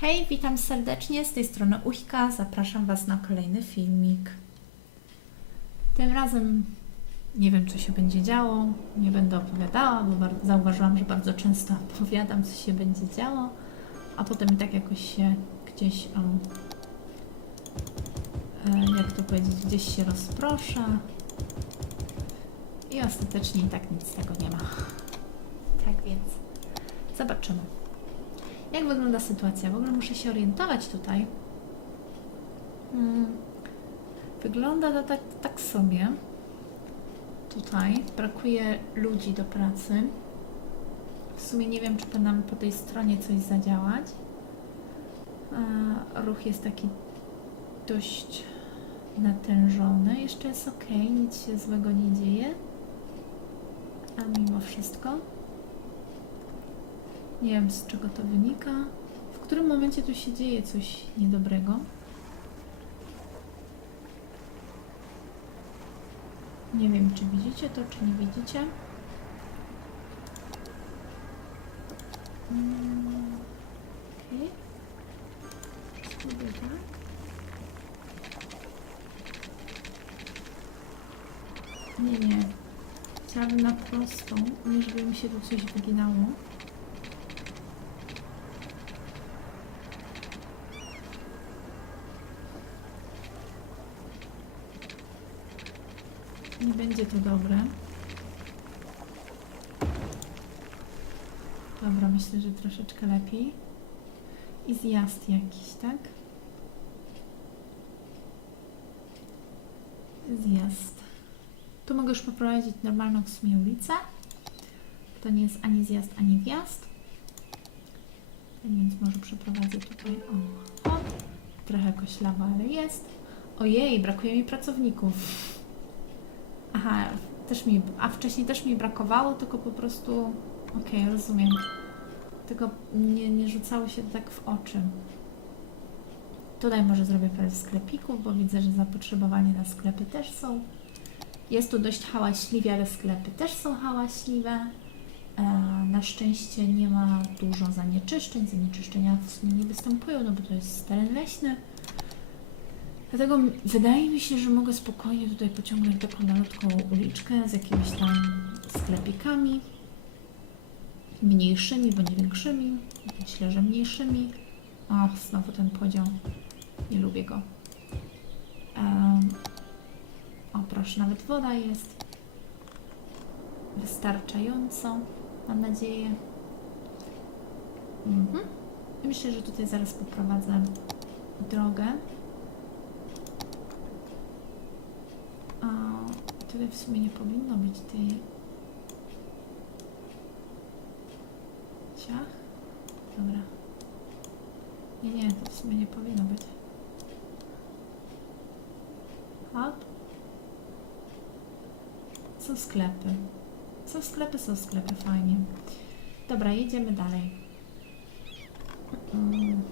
Hej, witam serdecznie, z tej strony Uchika, zapraszam Was na kolejny filmik. Tym razem nie wiem, co się będzie działo, nie będę opowiadała, bo bardzo, zauważyłam, że bardzo często opowiadam, co się będzie działo, a potem i tak jakoś się gdzieś, o, e, jak to powiedzieć, gdzieś się rozprosza i ostatecznie i tak nic z tego nie ma. Tak więc zobaczymy. Jak wygląda sytuacja? W ogóle muszę się orientować tutaj. Hmm. Wygląda to tak, tak sobie. Tutaj brakuje ludzi do pracy. W sumie nie wiem, czy to nam po tej stronie coś zadziałać. Ruch jest taki dość natężony. Jeszcze jest ok, nic się złego nie dzieje. A mimo wszystko. Nie wiem z czego to wynika. W którym momencie tu się dzieje coś niedobrego? Nie wiem, czy widzicie to, czy nie widzicie. Mm. Spróbuję tak. Nie, nie. Chciałabym na prostą, nie żeby mi się tu coś wyginało. Będzie to dobre. Dobra, myślę, że troszeczkę lepiej. I zjazd jakiś, tak? Zjazd. Tu mogę już poprowadzić normalną w sumie ulicę. To nie jest ani zjazd, ani wjazd. Tak więc może przeprowadzę tutaj o, hop. Trochę koślawo, ale jest. Ojej, brakuje mi pracowników. Aha, też mi, a wcześniej też mi brakowało, tylko po prostu, okej, rozumiem. Tylko nie, nie rzucało się tak w oczy. Tutaj może zrobię parę sklepików, bo widzę, że zapotrzebowanie na sklepy też są. Jest tu dość hałaśliwie, ale sklepy też są hałaśliwe. E, na szczęście nie ma dużo zanieczyszczeń. Zanieczyszczenia w sumie nie występują, no bo to jest teren leśny. Dlatego wydaje mi się, że mogę spokojnie tutaj pociągnąć taką malutką uliczkę z jakimiś tam sklepikami. Mniejszymi bądź większymi. Myślę, że mniejszymi. Och, znowu ten podział. Nie lubię go. Em, o, proszę, nawet woda jest. Wystarczająco, mam nadzieję. Mhm. Myślę, że tutaj zaraz poprowadzę drogę. A tutaj w sumie nie powinno być tej. Ciach? Dobra. Nie, nie, to w sumie nie powinno być. Hop. Są sklepy. Są sklepy, są sklepy, fajnie. Dobra, jedziemy dalej. Mm.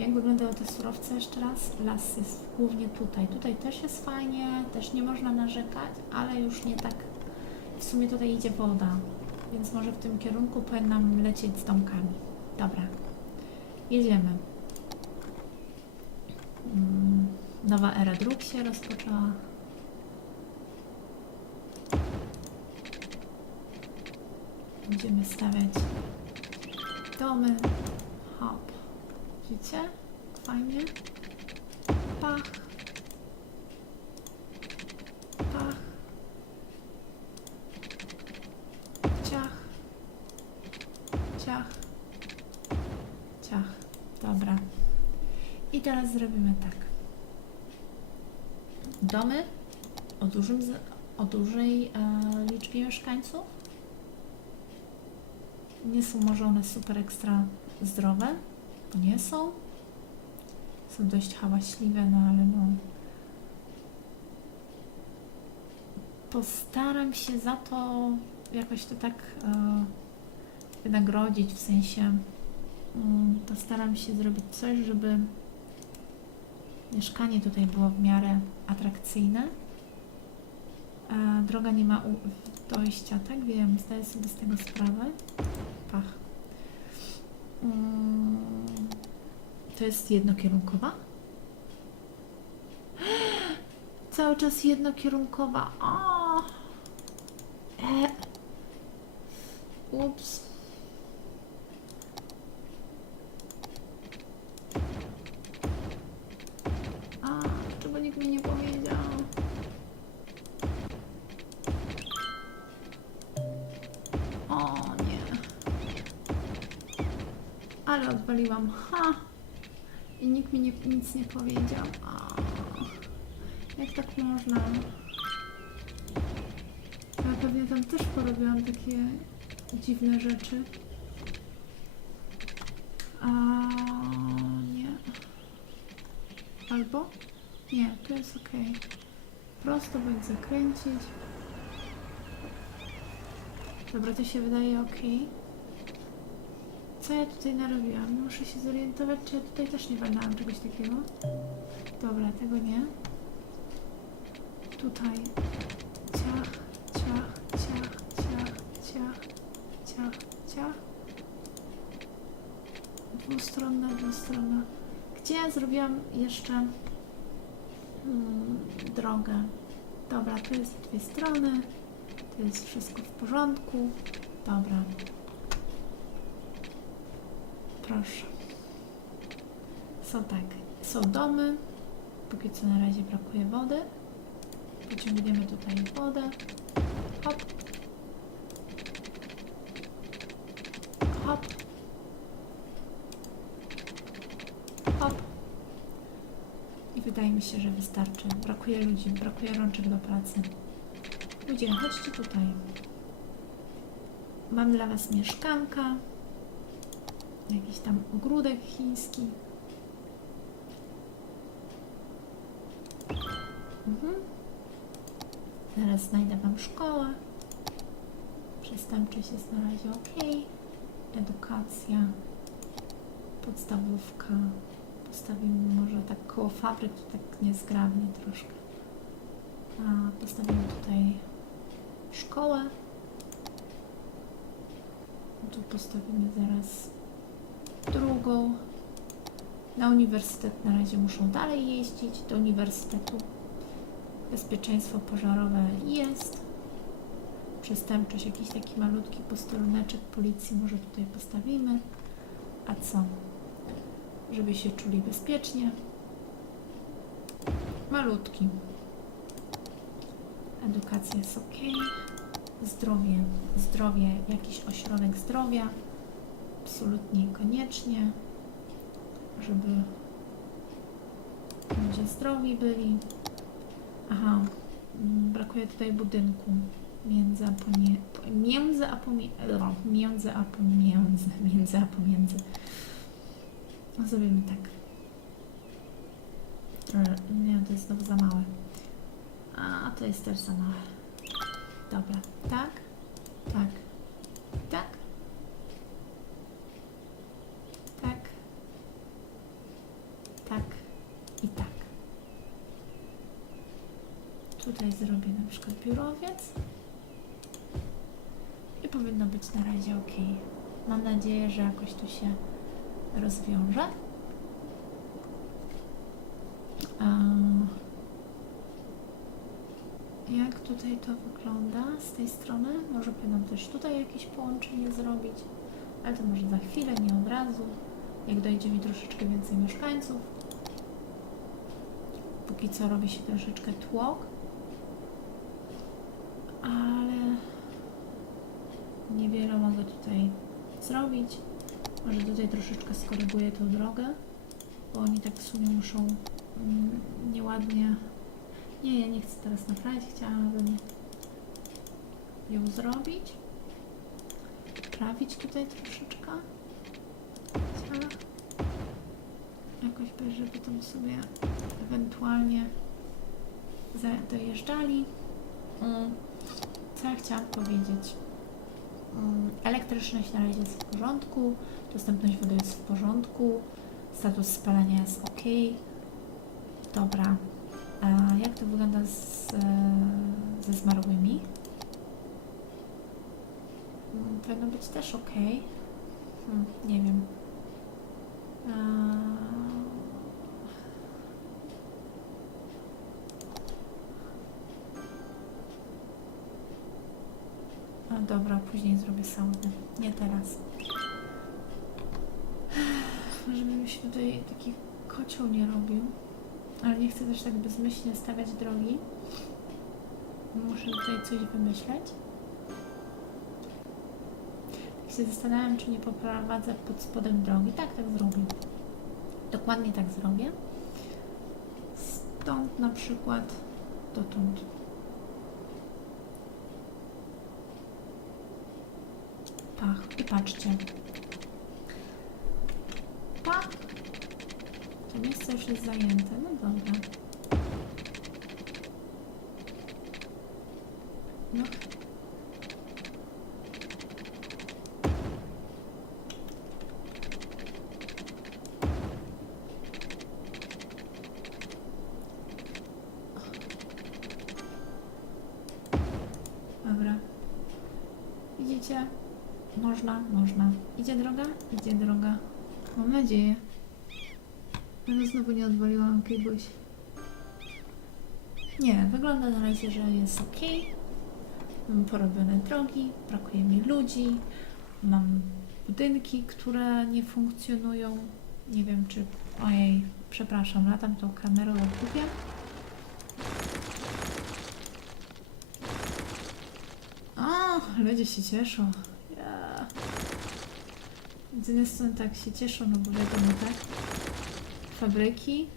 Jak wyglądają te surowce jeszcze raz? Las jest głównie tutaj. Tutaj też jest fajnie, też nie można narzekać, ale już nie tak. W sumie tutaj idzie woda, więc może w tym kierunku powinnam lecieć z domkami. Dobra, jedziemy. Mm, Nowa era dróg się rozpoczęła. Będziemy stawiać domy. Widzicie? Fajnie. Pach. Pach. Ciach. Ciach. Ciach. Dobra. I teraz zrobimy tak. Domy o, dużym, o dużej e, liczbie mieszkańców. Nie są może one super ekstra zdrowe, nie są. Są dość hałaśliwe, no ale no. Postaram się za to jakoś to tak e, wynagrodzić, w sensie mm, postaram się zrobić coś, żeby mieszkanie tutaj było w miarę atrakcyjne. E, droga nie ma dojścia, tak wiem, zdaję sobie z tego sprawę. Pach. Mm, to jest jednokierunkowa? Cały czas jednokierunkowa. O! E. Ups. A, czego nikt mi nie powiedział? O nie. Ale odwaliłam. Ha! I nikt mi nie, nic nie powiedział. A, jak tak można? Ja pewnie tam też porobiłam takie dziwne rzeczy. A nie. Albo? Nie, to jest ok. Prosto bądź zakręcić. Dobra, to się wydaje ok. Co ja tutaj narobiłam? Muszę się zorientować, czy ja tutaj też nie walnęłam czegoś takiego. Dobra, tego nie. Tutaj. Ciach, ciach, ciach, ciach, ciach, ciach, ciach. Dwustronna, dwustronna. Gdzie ja zrobiłam jeszcze mm, drogę? Dobra, to jest dwie strony. To jest wszystko w porządku. Dobra. Proszę. Są tak. Są domy. Póki co na razie brakuje wody. Pociągniemy tutaj wodę. Hop. Hop. Hop. I wydaje mi się, że wystarczy. Brakuje ludzi, brakuje rączek do pracy. Ludzie, chodźcie tutaj. Mam dla Was mieszkanka. Jakiś tam ogródek chiński. Mhm. Znajdę Wam szkołę. Przestępczość jest na razie ok. Edukacja. Podstawówka. Postawimy może tak koło fabryk, to tak niezgrabnie troszkę. A postawimy tutaj szkołę. Tu postawimy zaraz drugą. Na uniwersytet na razie muszą dalej jeździć do uniwersytetu. Bezpieczeństwo pożarowe jest. Przestępczość, jakiś taki malutki posteluneczek policji może tutaj postawimy. A co? Żeby się czuli bezpiecznie. Malutki. Edukacja jest ok. Zdrowie, zdrowie, jakiś ośrodek zdrowia. Absolutnie koniecznie, żeby ludzie zdrowi byli. Aha, mm, brakuje tutaj budynku. Między a pomie, po- między a pomie, o, między a pomiędzy, między a pomiędzy. No, Zrobimy tak. Nie, to jest znowu za małe. A, to jest też za małe. Dobra, tak, tak, tak, tak i tak. Tutaj zrobię na przykład biurowiec i powinno być na razie ok. Mam nadzieję, że jakoś tu się rozwiąże. A jak tutaj to wygląda z tej strony? Może powinnam też tutaj jakieś połączenie zrobić, ale to może za chwilę, nie od razu, jak dojdzie mi troszeczkę więcej mieszkańców. Póki co robi się troszeczkę tłok, ale niewiele mogę tutaj zrobić. Może tutaj troszeczkę skoryguję tą drogę, bo oni tak w sumie muszą mm, nieładnie nie, ja nie chcę teraz naprawić, chciałabym ją zrobić. Prawić tutaj troszeczkę. Chciała. Jakoś by, żeby tam sobie ewentualnie dojeżdżali. Mm, Co ja chciałam powiedzieć? Mm, Elektryczność na razie jest w porządku, dostępność wody jest w porządku, status spalania jest ok. Dobra, a jak to wygląda z, e, ze zmarłymi? Mm, Powinno być też ok. Hmm, nie wiem. A, dobra, później zrobię saudę. Nie teraz. Żeby mi się tutaj taki kocioł nie robił. Ale nie chcę też tak bezmyślnie stawiać drogi. Muszę tutaj coś wymyśleć. Tak się zastanawiam, czy nie poprowadzę pod spodem drogi. Tak, tak zrobię. Dokładnie tak zrobię. Stąd na przykład dotąd. Pach. I patrzcie. Pach. To miejsce już jest zajęte. No dobra. No. Dobra. Widzicie? Można, można. Idzie droga? Idzie droga. Mam nadzieję. Ale znowu nie jakiegoś. Nie, wygląda na razie, że jest ok. Mam porobione drogi, brakuje mi ludzi. Mam budynki, które nie funkcjonują. Nie wiem czy. Ojej, przepraszam, latam tą kamerą jak lubię. O, ludzie się cieszą. Ja. Z jednej strony tak się cieszą, no bo wiadomo, tak? Fabryki.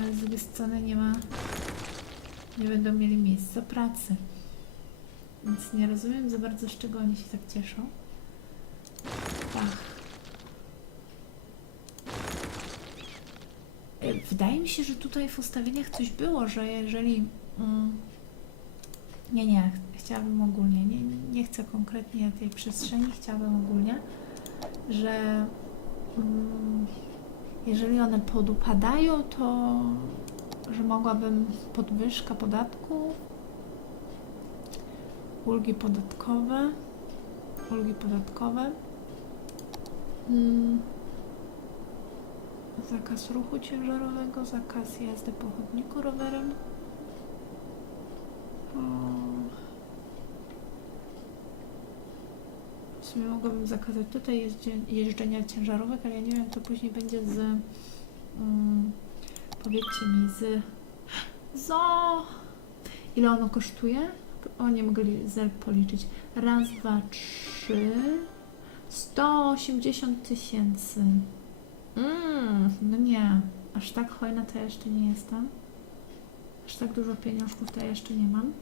Ale z drugiej strony nie ma. Nie będą mieli miejsca pracy. Więc nie rozumiem za bardzo, z czego oni się tak cieszą. E, Wydaje mi się, że tutaj w ustawieniach coś było, że jeżeli. Mm, nie, nie, ch- chciałabym ogólnie. Nie, nie chcę konkretnie tej przestrzeni, chciałabym ogólnie, że mm, jeżeli one podupadają, to że mogłabym podwyżka podatku, ulgi podatkowe, ulgi podatkowe, mm, zakaz ruchu ciężarowego, zakaz jazdy po chodniku rowerem. O. Sumie mogłabym zakazać tutaj jeżdżenia ciężarówek, ale ja nie wiem, to później będzie z. Mm, powiedzcie mi, z. Zo! Ile ono kosztuje? O, nie mogę policzyć. Raz, dwa, trzy. 180 tysięcy. Mm, no nie. Aż tak hojna to ja jeszcze nie jestem. Aż tak dużo pieniążków to ja jeszcze nie mam.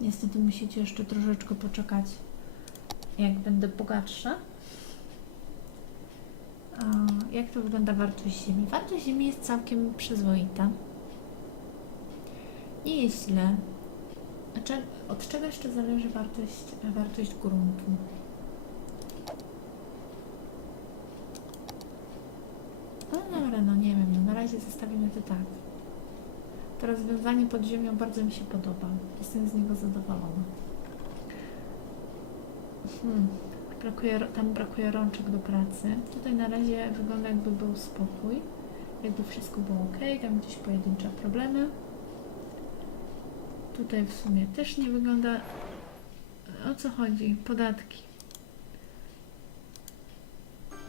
Niestety musicie jeszcze troszeczkę poczekać, jak będę bogatsza. Jak to wygląda wartość ziemi? Wartość ziemi jest całkiem przyzwoita. Nie jest źle. Od czego jeszcze zależy wartość, wartość gruntu? No dobra, no nie wiem, no na razie zostawimy to tak. To rozwiązanie pod ziemią bardzo mi się podoba. Jestem z niego zadowolona. Hmm. Brakuje, tam brakuje rączek do pracy. Tutaj na razie wygląda jakby był spokój. Jakby wszystko było ok, tam gdzieś pojedyncze problemy. Tutaj w sumie też nie wygląda. O co chodzi? Podatki.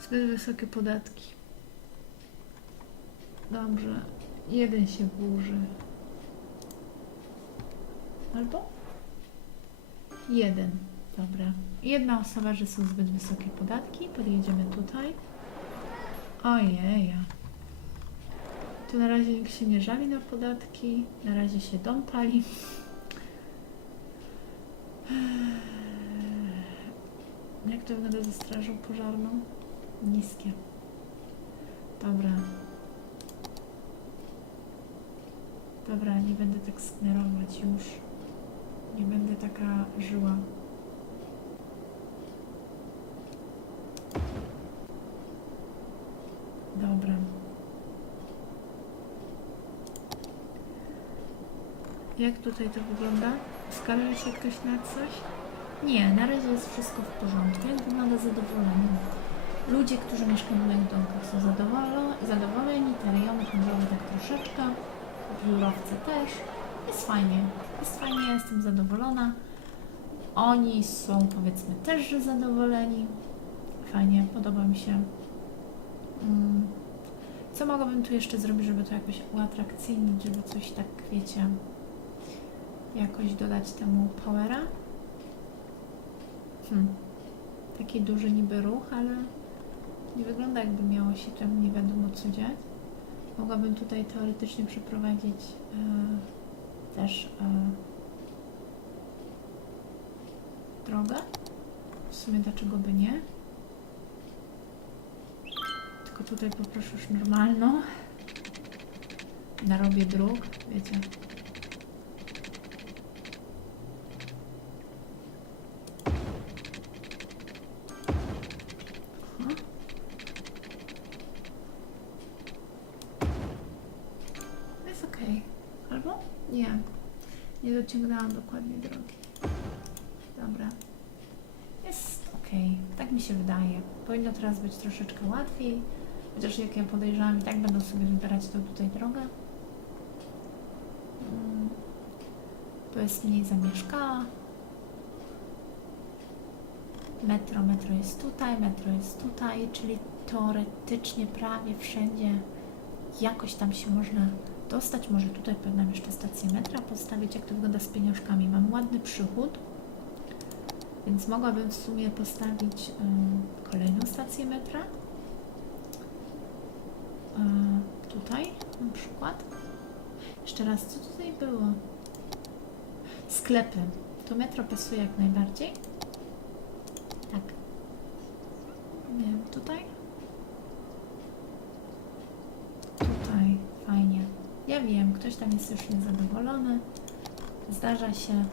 Zbyt wysokie podatki. Dobrze. Jeden się burzy. Albo? Jeden. Dobra. Jedna osoba, że są zbyt wysokie podatki. Podjedziemy tutaj. Ojej. Tu na razie nikt się nie żali na podatki. Na razie się dom pali. Jak to wygląda ze strażą pożarną? Niskie. Dobra. Dobra, nie będę tak sknerować już. Nie będę taka żyła. Dobra. Jak tutaj to wygląda? Skarży się ktoś na coś? Nie, na razie jest wszystko w porządku. Jak wygląda zadowolenie? Ludzie, którzy mieszkają w moich domkach są zadowoleni, te rejony handlowe tak troszeczkę, biurowce też. Jest fajnie. Jest fajnie, ja jestem zadowolona. Oni są powiedzmy też zadowoleni. Fajnie, podoba mi się. Mm. Co mogłabym tu jeszcze zrobić, żeby to jakoś uatrakcyjnić, żeby coś tak, wiecie, jakoś dodać temu powera? Hmm. Taki duży niby ruch, ale nie wygląda jakby miało się tam nie wiadomo co dziać. Mogłabym tutaj teoretycznie przeprowadzić e, też e, drogę. W sumie dlaczego by nie? Tylko tutaj poproszę już normalną. Narobię dróg, wiecie. Jest okej. Albo? Nie. Nie dociągnęłam dokładnie drogi. Dobra. Jest okej. Tak mi się wydaje. Powinno teraz być troszeczkę łatwiej. Chociaż jak ja podejrzewam, i tak będą sobie wybierać tą tutaj drogę. Mm. To jest mniej zamieszkała. Metro, metro jest tutaj, metro jest tutaj, czyli teoretycznie prawie wszędzie jakoś tam się można dostać. Może tutaj powinnam jeszcze stację metra postawić, jak to wygląda z pieniążkami. Mam ładny przychód, więc mogłabym w sumie postawić ym, kolejną stację metra. Y, tutaj na przykład. Jeszcze raz, co tutaj było? Sklepy. To metro pasuje jak najbardziej. Tak. Nie wiem, tutaj? Tutaj, fajnie. Ja wiem, ktoś tam jest już niezadowolony. Zdarza się.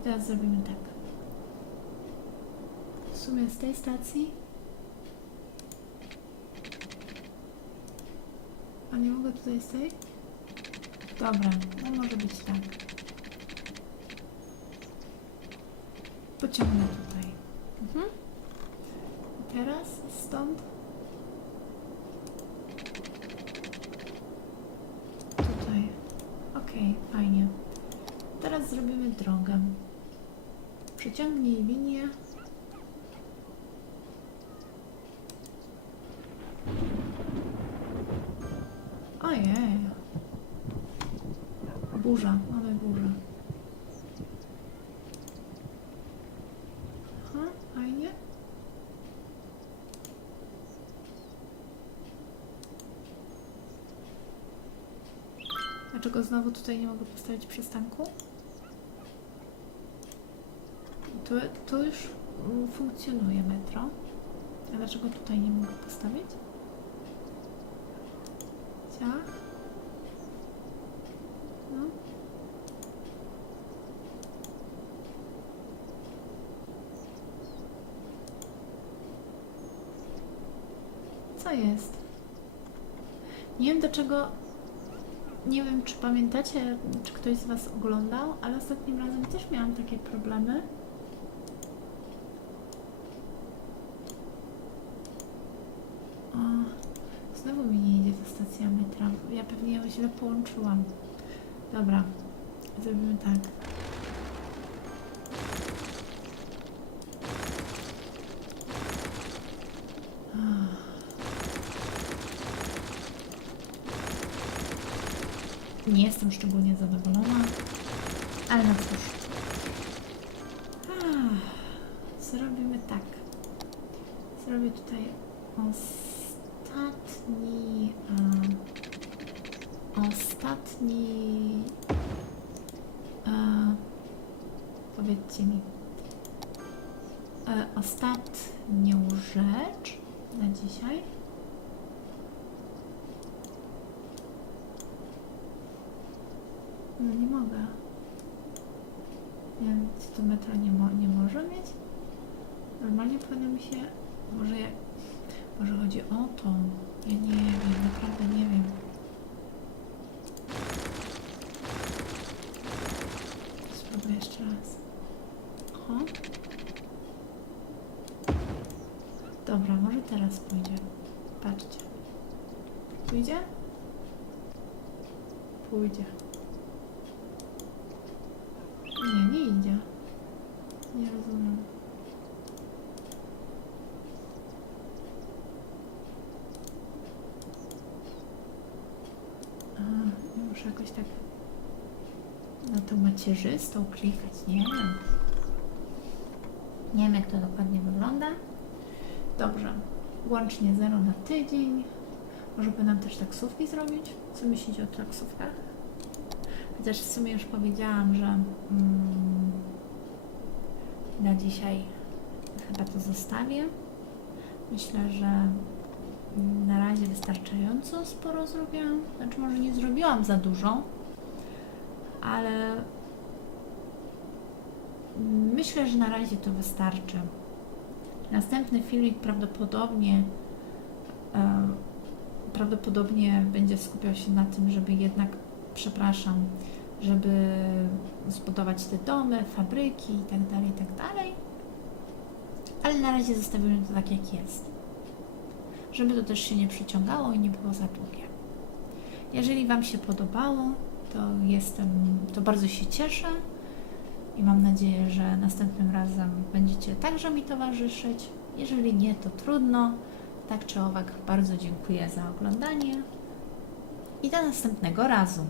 I teraz zrobimy tak. W sumie z tej stacji. A nie mogę tutaj tej? Dobra, no może być tak. Pociągnę tutaj. Mhm. I teraz stąd Tutaj. Okej, fajnie. Teraz zrobimy drogę. Przeciągnij linię. Burza, mamy burzę. Aha, fajnie. Dlaczego znowu tutaj nie mogę postawić przystanku? Tu, tu już funkcjonuje metro. A dlaczego tutaj nie mogę postawić? Działa? No. Co jest? Nie wiem dlaczego nie wiem, czy pamiętacie, czy ktoś z Was oglądał, ale ostatnim razem też miałam takie problemy. O, znowu mi nie idzie ta stacja metra. Ja pewnie ją źle połączyłam. Dobra, zrobimy tak. Nie jestem szczególnie zadowolona, ale no cóż. Ach, Zrobimy tak. Zrobię tutaj ostatni. No nie mogę. Nie wiem, czy to metro nie, mo nie może mieć? Normalnie powinno mi się... Może jak... Może chodzi o to. Ja nie wiem, naprawdę nie wiem. Spróbuję jeszcze raz. Dobra, może teraz pójdzie. Patrzcie. Pójdzie? pójdzie. Nie, nie idzie. Nie rozumiem. A, ja muszę jakoś tak na tą macierzystą klikać. Nie wiem. Nie wiem, jak to dokładnie wygląda. Dobrze. Łącznie 0 na tydzień. Może by nam też taksówki zrobić? Co myślicie o taksówkach? Chociaż w sumie już powiedziałam, że mm, na dzisiaj chyba to zostawię. Myślę, że na razie wystarczająco sporo zrobiłam. Znaczy, może nie zrobiłam za dużo, ale myślę, że na razie to wystarczy. Następny filmik prawdopodobnie e, prawdopodobnie będzie skupiał się na tym, żeby jednak, przepraszam, żeby zbudować te domy, fabryki i tak dalej, i tak. Ale na razie zostawimy to tak, jak jest. Żeby to też się nie przyciągało i nie było za długie. Jeżeli Wam się podobało, to jestem, to bardzo się cieszę i mam nadzieję, że następnym razem będziecie także mi towarzyszyć. Jeżeli nie, to trudno. Tak czy owak, bardzo dziękuję za oglądanie i do następnego razu.